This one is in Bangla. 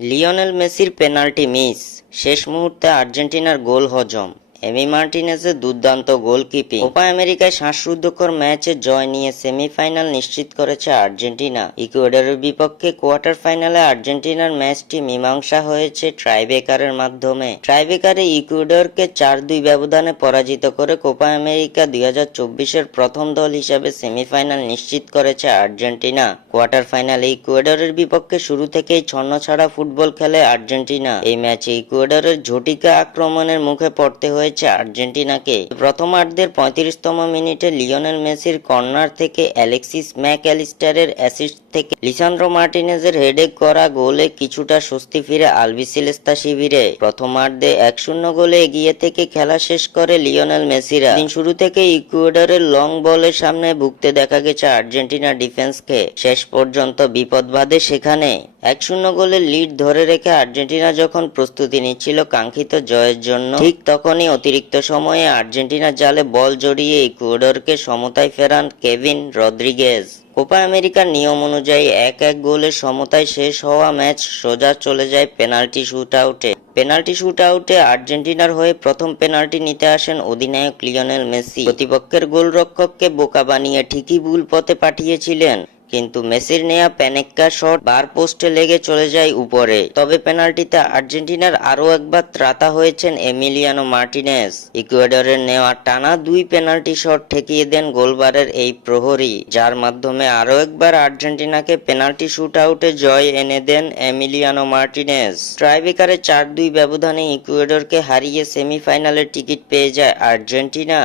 লিওনেল মেসির পেনাল্টি মিস, শেষ মুহূর্তে আর্জেন্টিনার গোল হজম। এমি মার্টিনেজের দুর্দান্ত গোলকিপিং। কোপা আমেরিকায় শ্বাসরুদ্ধকর ম্যাচে জয় নিয়ে সেমিফাইনাল নিশ্চিত করেছে আর্জেন্টিনা। ইকুয়েডরের বিপক্ষে কোয়ার্টার ফাইনালে আর্জেন্টিনার ম্যাচটি মীমাংসা হয়েছে ট্রাইব্রেকারের মাধ্যমে। ট্রাইব্রেকারে ইকুয়েডরকে 4-2 ব্যবধানে পরাজিত করে কোপা আমেরিকা 2024-এর প্রথম দল হিসাবে সেমিফাইনাল নিশ্চিত করেছে আর্জেন্টিনা। কোয়ার্টার ফাইনালে ইকুয়েডরের বিপক্ষে শুরু থেকেই ছন্নছাড়া ফুটবল খেলে আর্জেন্টিনা। এই ম্যাচে ইকুয়েডরের ঝটিকা আক্রমণের মুখে পড়তে হয়েছে আর্জেন্টিনাকে। প্রথমার্ধের 35তম মিনিটে লিওনেল মেসির কর্নার থেকে অ্যালেক্সিস ম্যাক অ্যালিস্টারের অ্যাসিস্ট থেকে লিসান্দ্রো মার্টিনেজের হেডে করা গোলে কিছুটা স্বস্তি ফিরে আলবিসেলেস্তা শিবিরে। প্রথমার্ধে 1-0 গোলে এগিয়ে থেকে খেলা শেষ করে লিওনেল মেসিরা। দিন শুরু থেকে ইকুয়েডরের লং বলের সামনে ভুগতে দেখা গেছে আর্জেন্টিনা ডিফেন্সকে। শেষ পর্যন্ত বিপদ বাধে সেখানে। 1-0 গোলের লিড ধরে রেখে আর্জেন্টিনা যখন প্রস্তুতি নিচ্ছিল কাঙ্ক্ষিত জয়ের জন্য, ঠিক তখনই অতিরিক্ত সময়ে আর্জেন্টিনার জালে বল জড়িয়ে ইকুয়েডরকে সমতায় ফেরান কেভিন রদ্রিগেজ। কোপা আমেরিকার নিয়ম অনুযায়ী 1-1 গোলের সমতায় শেষ হওয়া ম্যাচ সোজা চলে যায় পেনাল্টি শুটআউটে। পেনাল্টি শুটআউটে আর্জেন্টিনার হয়ে প্রথম পেনাল্টি নিতে আসেন অধিনায়ক লিওনেল মেসি। প্রতিপক্ষের গোলরক্ষককে বোকা বানিয়ে ঠিকই ভুল পথে পাঠিয়েছিলেন, কিন্তু মেসির নেয়া প্যানেক্কা শট বার পোস্টে লেগে চলে যায় উপরে। তবে পেনাল্টিতে আর্জেন্টিনার আরও একবার ত্রাতা হয়েছেন এমিলিয়ানো মার্টিনেজ। ইকুয়েডরের নেওয়া টানা 2 পেনাল্টি শট ঠেকিয়ে দেন গোলবারের এই প্রহরী, যার মাধ্যমে আরও একবার আর্জেন্টিনাকে পেনাল্টি শুটআউটে জয় এনে দেন এমিলিয়ানো মার্টিনেজ। ট্রাইব্রেকারে 4-2 ব্যবধানে ইকুয়েডরকে হারিয়ে সেমিফাইনালের টিকিট পেয়ে যায় আর্জেন্টিনা।